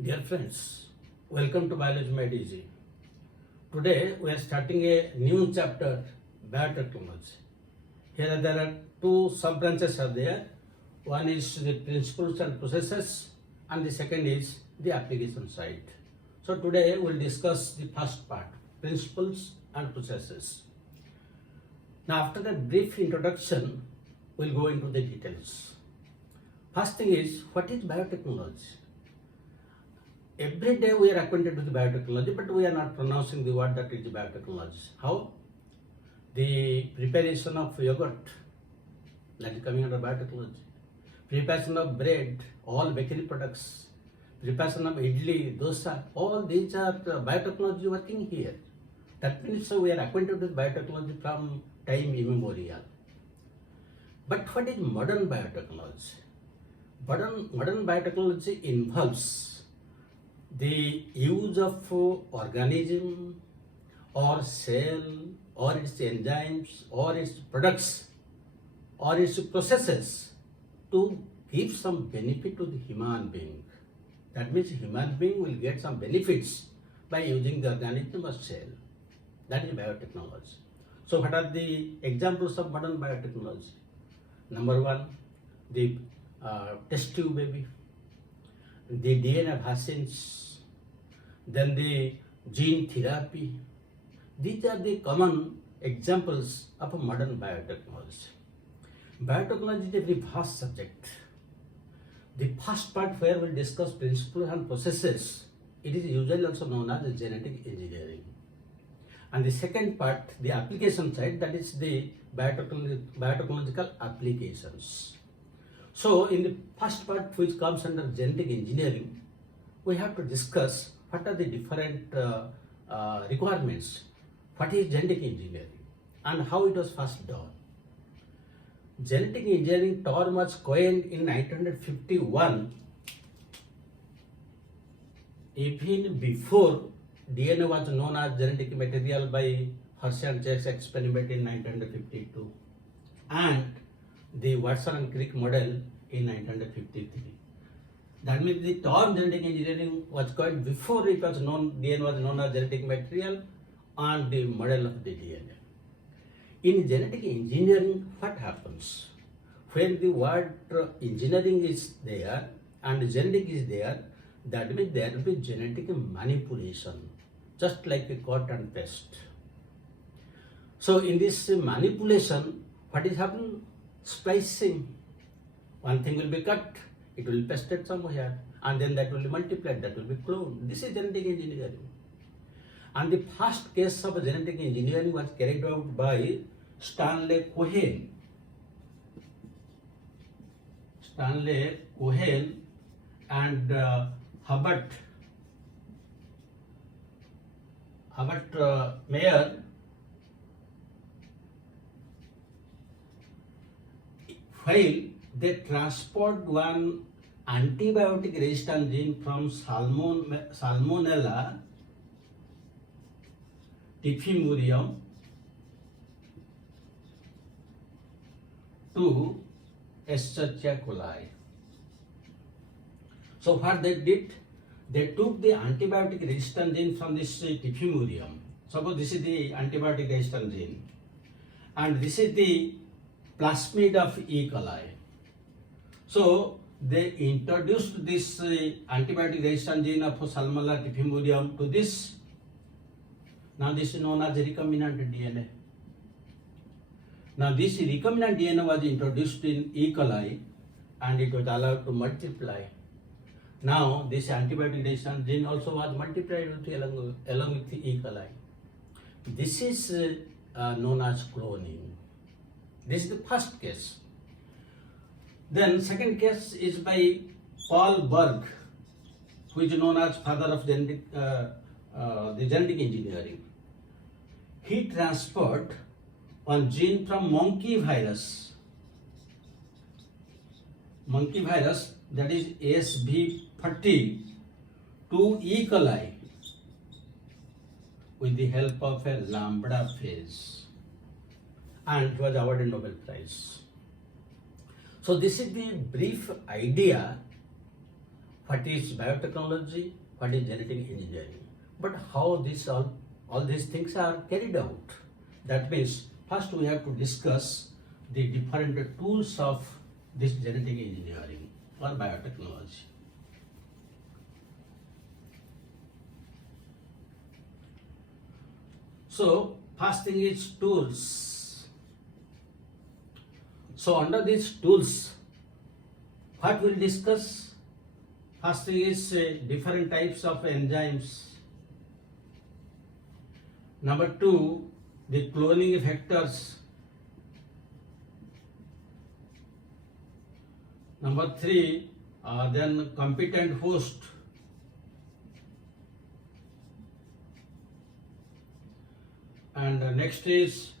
Dear friends, welcome to Biology Made Easy. Today we are starting a new chapter, biotechnology. Here there are two sub-branches are there. One is the principles and processes and the second is the application side. So today we will discuss the first part, principles and processes. Now after the brief introduction, we will go into the details. First thing is, what is biotechnology? Every day we are acquainted with biotechnology, but we are not pronouncing the word that is biotechnology. How? The preparation of yogurt, that is coming under biotechnology. Preparation of bread, all bakery products. Preparation of idli, dosa, all these are biotechnology working here. That means we are acquainted with biotechnology from time immemorial. But what is modern biotechnology? Modern biotechnology involves the use of organism or cell or its enzymes or its products or its processes to give some benefit to the human being. That means human being will get some benefits by using the organism or cell. That is biotechnology. So what are the examples of modern biotechnology? Number one, the test tube baby, the DNA vaccines, then the gene therapy. These are the common examples of a modern biotechnology. Biotechnology is a very vast subject. The first part where we discuss principles and processes, it is usually also known as genetic engineering. And the second part, the application side, that is the biotechnological applications. So in the first part, which comes under genetic engineering, we have to discuss what are the different requirements, what is genetic engineering and how it was first done. Genetic engineering term was coined in 1951, even before DNA was known as genetic material by Hershey and Chase experiment in 1952 and the Watson and Crick model in 1953. That means the term genetic engineering was coined before it was known, DNA was known as genetic material and the model of the DNA. In genetic engineering, what happens? When the word engineering is there and genetic is there, that means there will be genetic manipulation, just like a cut and paste. So in this manipulation, what is happening? Splicing. One thing will be cut, it will be pasted somewhere, and then that will be multiplied, that will be cloned. This is genetic engineering. And the first case of genetic engineering was carried out by Stanley Cohen and Herbert Mayer, while they transport one antibiotic resistant gene from Salmonella typhimurium to Escherichia coli. So what they did, they took the antibiotic resistant gene from this typhimurium. Suppose this is the antibiotic resistant gene and this is the plasmid of E. coli. So they introduced this antibiotic resistant gene of Salmonella typhimurium to this. Now this is known as recombinant DNA. Now this recombinant DNA was introduced in E. coli and it was allowed to multiply. Now this antibiotic resistant gene also was multiplied along with the E. coli. This is known as cloning. This is the first case. Then second case is by Paul Berg, who is known as father of the genetic engineering. He transferred one gene from monkey virus, that is ASV40, to E. coli with the help of a lambda phase, and he was awarded Nobel Prize. So this is the brief idea what is biotechnology, what is genetic engineering, but how this all these things are carried out. That means first we have to discuss the different tools of this genetic engineering or biotechnology. So first thing is tools. So under these tools, what we'll discuss? First thing is different types of enzymes. Number two, the cloning factors. Number three, then competent host. And next is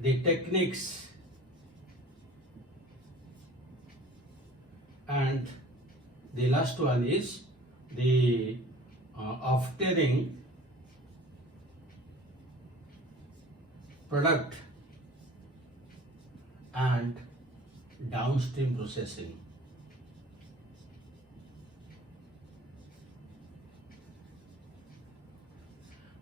the techniques. And the last one is the aftering product and downstream processing.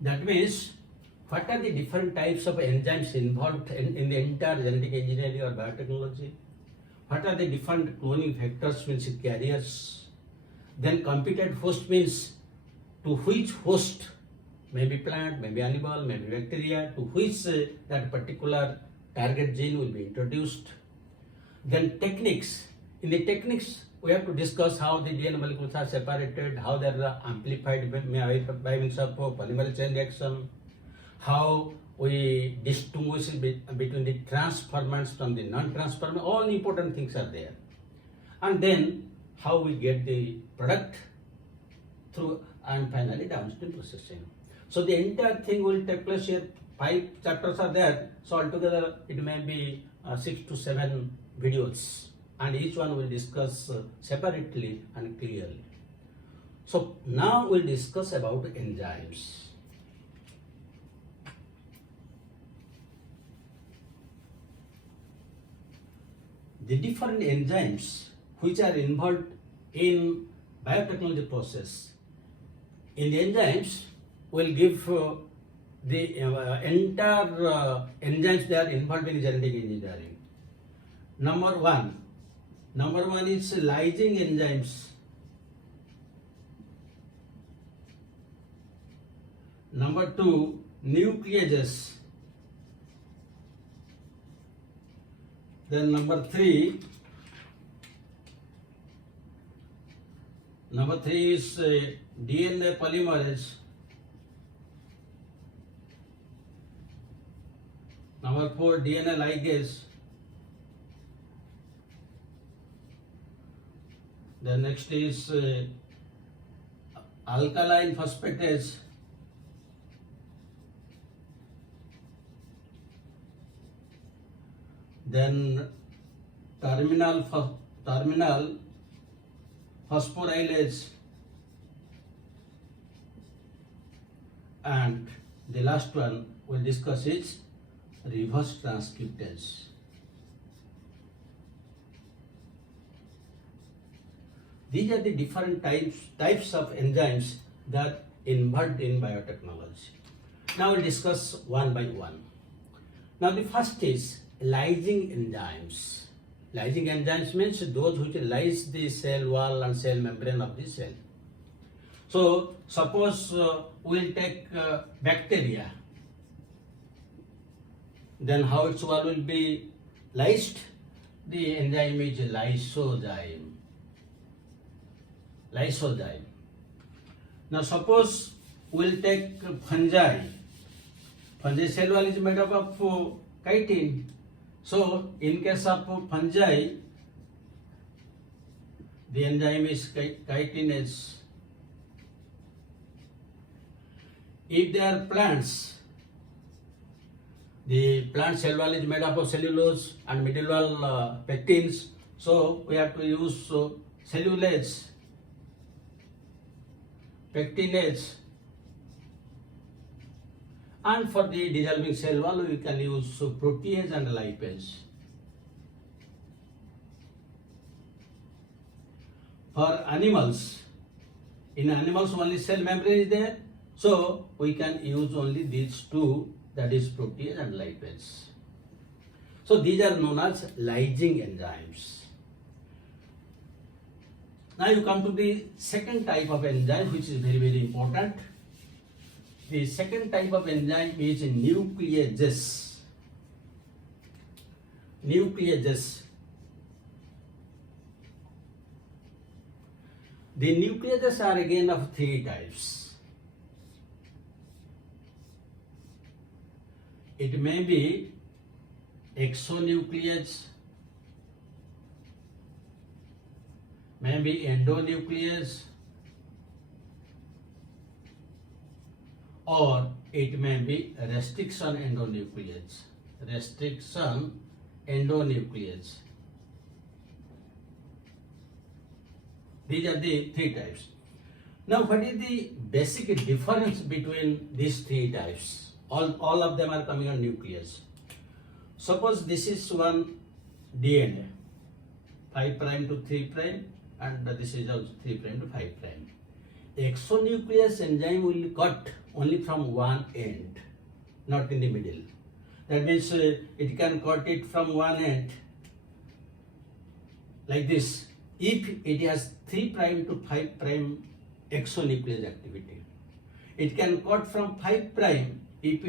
That means, what are the different types of enzymes involved in the entire genetic engineering or biotechnology? What are the different cloning factors, means carriers? Then competent host means to which host, maybe plant, maybe animal, maybe bacteria, to which that particular target gene will be introduced. Then techniques. In the techniques, we have to discuss how the DNA molecules are separated, how they are amplified by means of polymerase chain reaction, how we distinguish between the transformants from the non-transformant. All important things are there. And then how we get the product through, and finally downstream processing. So the entire thing will take place here. 5 chapters are there. So altogether it may be 6 to 7 videos, and each one will discuss separately and clearly. So now we'll discuss about enzymes. The different enzymes which are involved in biotechnology process. In the enzymes, we'll give the entire enzymes that are involved in genetic engineering. Number one is lysing enzymes. Number two, nucleases. Then number three is DNA polymerase. Number 4, DNA ligase. The next is alkaline phosphatase. Then terminal phosphorylase, and the last one we'll discuss is reverse transcriptase. These are the different types of enzymes that involved in biotechnology. Now we'll discuss one by one. Now the first is lysing enzymes. Lysing enzymes means those which lyse the cell wall and cell membrane of the cell. So suppose we'll take bacteria. Then how its wall will be lysed? The enzyme is lysozyme. Lysozyme. Now suppose we'll take fungi. Fungi cell wall is made up of chitin. So in case of fungi, the enzyme is chitinase. If they are plants, the plant cell wall is made up of cellulose and middle wall pectins. So we have to use cellulase, pectinase, and for the dissolving cell wall we can use protease and lipase. For animals, In animals only cell membrane is there, so we can use only these two, that is protease and lipase. So these are known as lysing enzymes. Now you come to the second type of enzyme, which is very, very important. The second type of enzyme is nucleases. Nucleases. The nucleases are again of three types. It may be exonuclease, may be endonuclease, or it may be restriction endonuclease. Restriction endonuclease. These are the three types. Now, what is the basic difference between these three types? All of them are coming on nucleus. Suppose this is one DNA, 5' to 3', and this is also 3' to 5'. Exonuclease enzyme will cut only from one end, not in the middle. That means it can cut it from one end like this if it has 3' to 5' exonuclease activity. It can cut from 5' if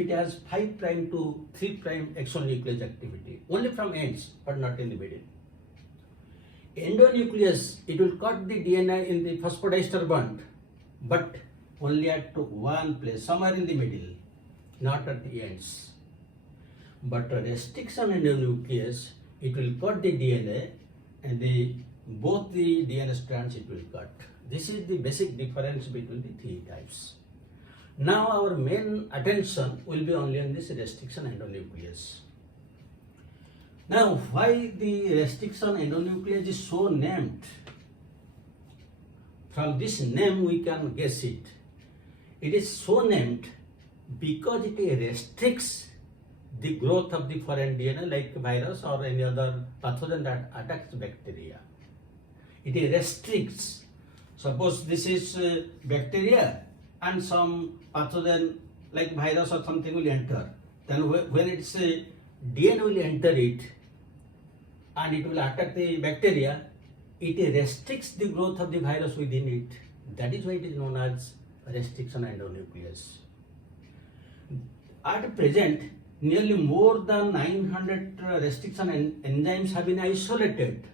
it has 5' to 3' exonuclease activity, only from ends but not in the middle. Endonuclease, it will cut the DNA in the phosphodiester bond, but only at one place, somewhere in the middle, not at the ends. But a restriction endonuclease, it will cut the DNA and both the DNA strands it will cut. This is the basic difference between the three types. Now our main attention will be only on this restriction endonuclease. Now, why the restriction endonuclease is so named? From this name we can guess it. It is so named because it restricts the growth of the foreign DNA like virus or any other pathogen that attacks bacteria. It restricts. Suppose this is bacteria and some pathogen like virus or something will enter. Then when it's DNA will enter it and it will attack the bacteria, it restricts the growth of the virus within it. That is why it is known as restriction endonuclease. At present, nearly more than 900 restriction enzymes have been isolated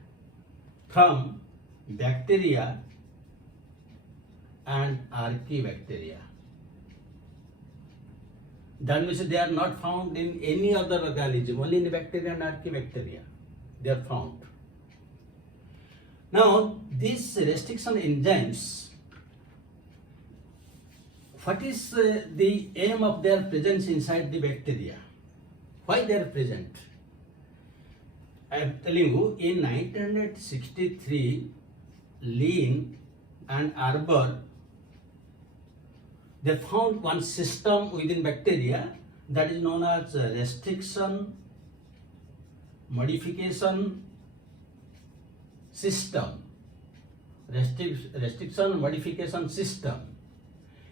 from bacteria and archaebacteria. That means they are not found in any other organism, only in bacteria and archaebacteria they are found. Now, these restriction enzymes, what is the aim of their presence inside the bacteria? Why they are present? I am telling you, in 1963, Lean and Arbour, they found one system within bacteria that is known as restriction modification system. Restriction modification system,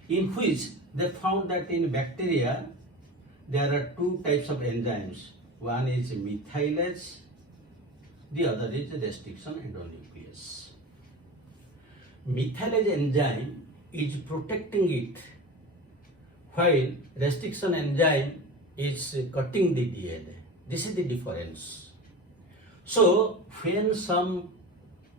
in which they found that in bacteria there are two types of enzymes. One is methylase, the other is restriction endonuclease. Methylase enzyme is protecting it, while restriction enzyme is cutting the DNA. This is the difference. So, when some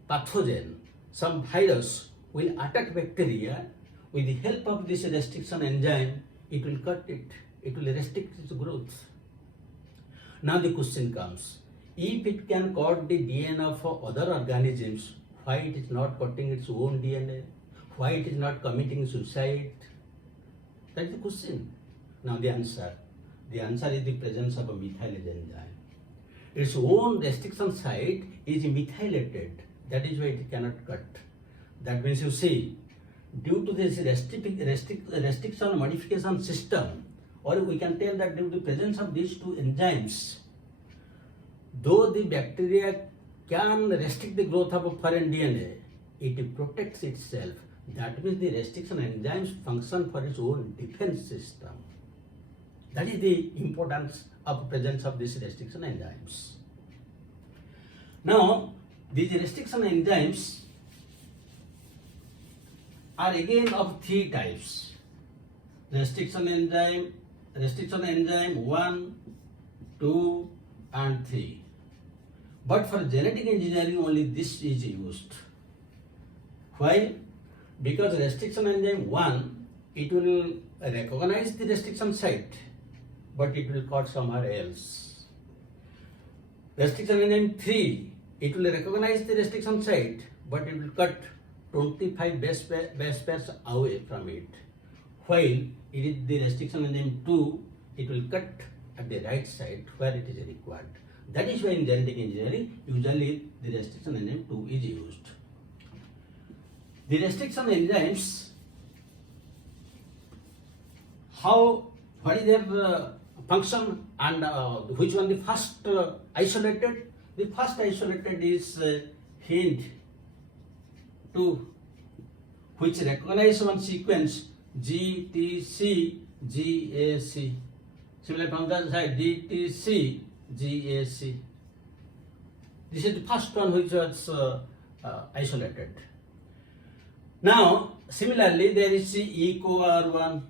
pathogen, some virus will attack bacteria, with the help of this restriction enzyme, it will cut it. It will restrict its growth. Now the question comes, if it can cut the DNA of other organisms, why it is not cutting its own DNA? Why it is not committing suicide? That is the question. Now the answer is the presence of a methylase enzyme. Its own restriction site is methylated. That is why it cannot cut. That means you see, due to this restriction modification system, or we can tell that due to the presence of these two enzymes, though the bacteria can restrict the growth of a foreign DNA, it protects itself That means the restriction enzymes function for its own defense system. That is the importance of presence of these restriction enzymes. Now, these restriction enzymes are again of three types. Restriction enzyme 1, 2 and 3. But for genetic engineering only this is used. Why? Because restriction enzyme 1, it will recognize the restriction site, but it will cut somewhere else. Restriction enzyme 3, it will recognize the restriction site, but it will cut 25 base pairs away from it. While it is the restriction enzyme 2, it will cut at the right side where it is required. That is why in genetic engineering, usually the restriction enzyme 2 is used. The restriction enzymes, what is their function and which one the first isolated? The first isolated is Hint 2, which recognize one sequence GTC GAC. Similarly from the other side DTC GAC. This is the first one which was isolated. Now, similarly, there is EcoR1.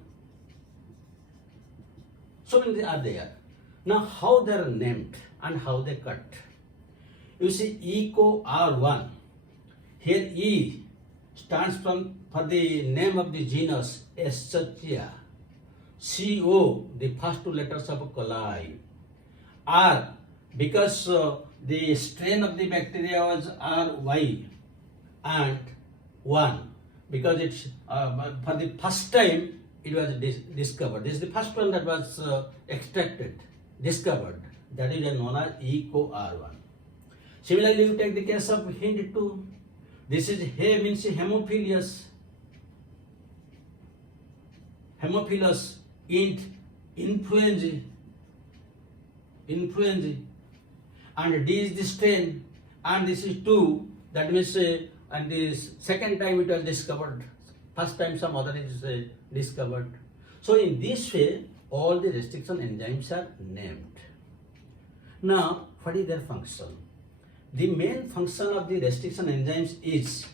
So many are there. Now, how they are named and how they cut. You see, EcoR1. Here, E stands for the name of the genus Escherichia. CO, the first two letters of coli. R, because the strain of the bacteria was RY, and 1, because it's for the first time it was discovered. This is the first one that was extracted, discovered. That is known as EcoR1. Similarly, you take the case of Hint 2. This is He means hemophilus. Hemophilus, int, influenza, and D is the strain, and this is 2. That means, and this second time it was discovered. First time some other is discovered. So in this way, all the restriction enzymes are named. Now, what is their function? The main function of the restriction enzymes is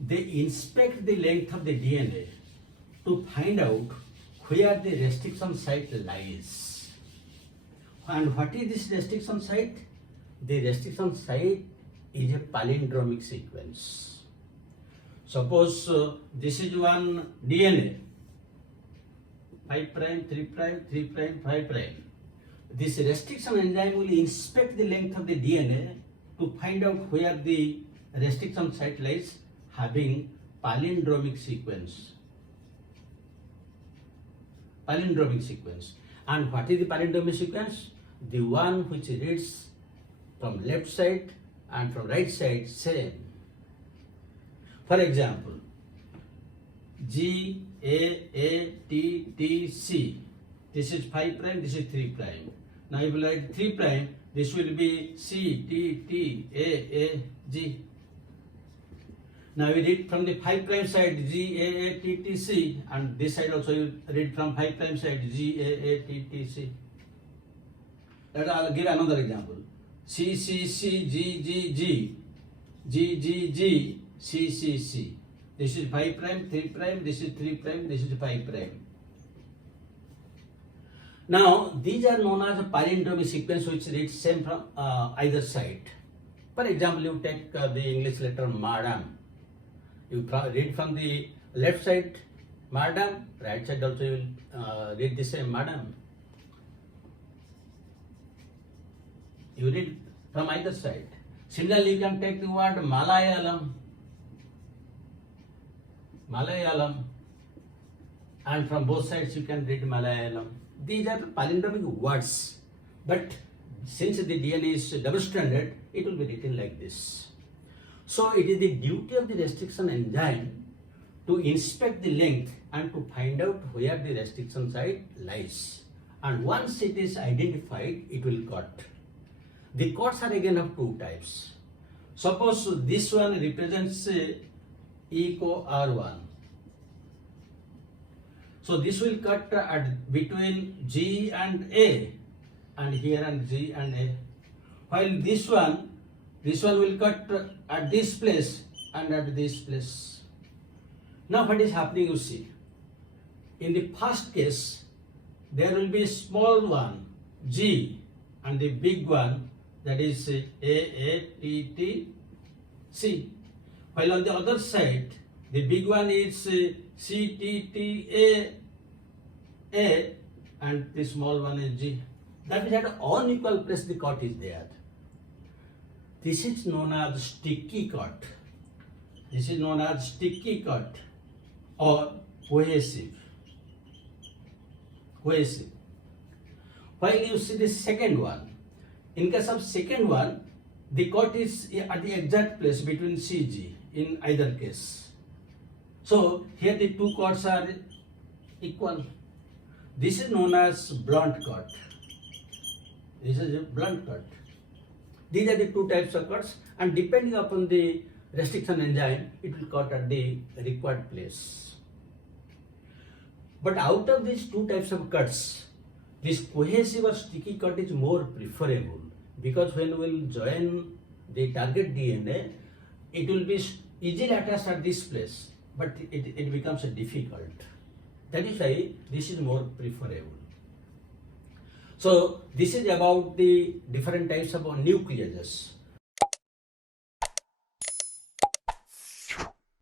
they inspect the length of the DNA to find out where the restriction site lies. And what is this restriction site? The restriction site is a palindromic sequence. Suppose this is one DNA, 5 prime, 3 prime, 3 prime, 5 prime. This restriction enzyme will inspect the length of the DNA to find out where the restriction site lies, having palindromic sequence. Palindromic sequence. And what is the palindromic sequence? The one which reads from left side and from right side same. For example, GAATTC. This is 5 prime, this is 3 prime. Now if you write 3 prime, this will be CTTAAG. Now we read from the 5 prime side GAATTC, and this side also you read from 5 prime side GAATTC. I'll give another example. CCCGGG, GGG, CCC. This is 5 prime, 3 prime, this is 3 prime, this is 5 prime. Now, these are known as a palindromic sequence which reads same from either side. For example, you take the English letter madam. You read from the left side madam, right side also you will read the same madam. You read from either side. Similarly, you can take the word Malayalam, and from both sides you can read Malayalam. These are palindromic words, but since the DNA is double-stranded, it will be written like this. So it is the duty of the restriction enzyme to inspect the length and to find out where the restriction site lies. And once it is identified, it will cut. The cuts are again of two types. Suppose this one represents echo R1. So this will cut at between G and A, and here and G and A. While this one will cut at this place and at this place. Now what is happening, you see? In the first case, there will be a small one, G, and the big one, that is AATTC. While on the other side, the big one is CTTA, and the small one is G. That is at unequal place the cut is there. This is known as sticky cut. This is known as sticky cut or cohesive. Cohesive. While you see the second one, in case of second one, the cut is at the exact place between CG in either case. So here the two cuts are equal. This is known as blunt cut. This is a blunt cut. These are the two types of cuts, and depending upon the restriction enzyme, it will cut at the required place. But out of these two types of cuts, this cohesive or sticky cut is more preferable, because when we will join the target DNA, it will be easily attached at this place, but it becomes difficult. That is why this is more preferable. So this is about the different types of nucleases.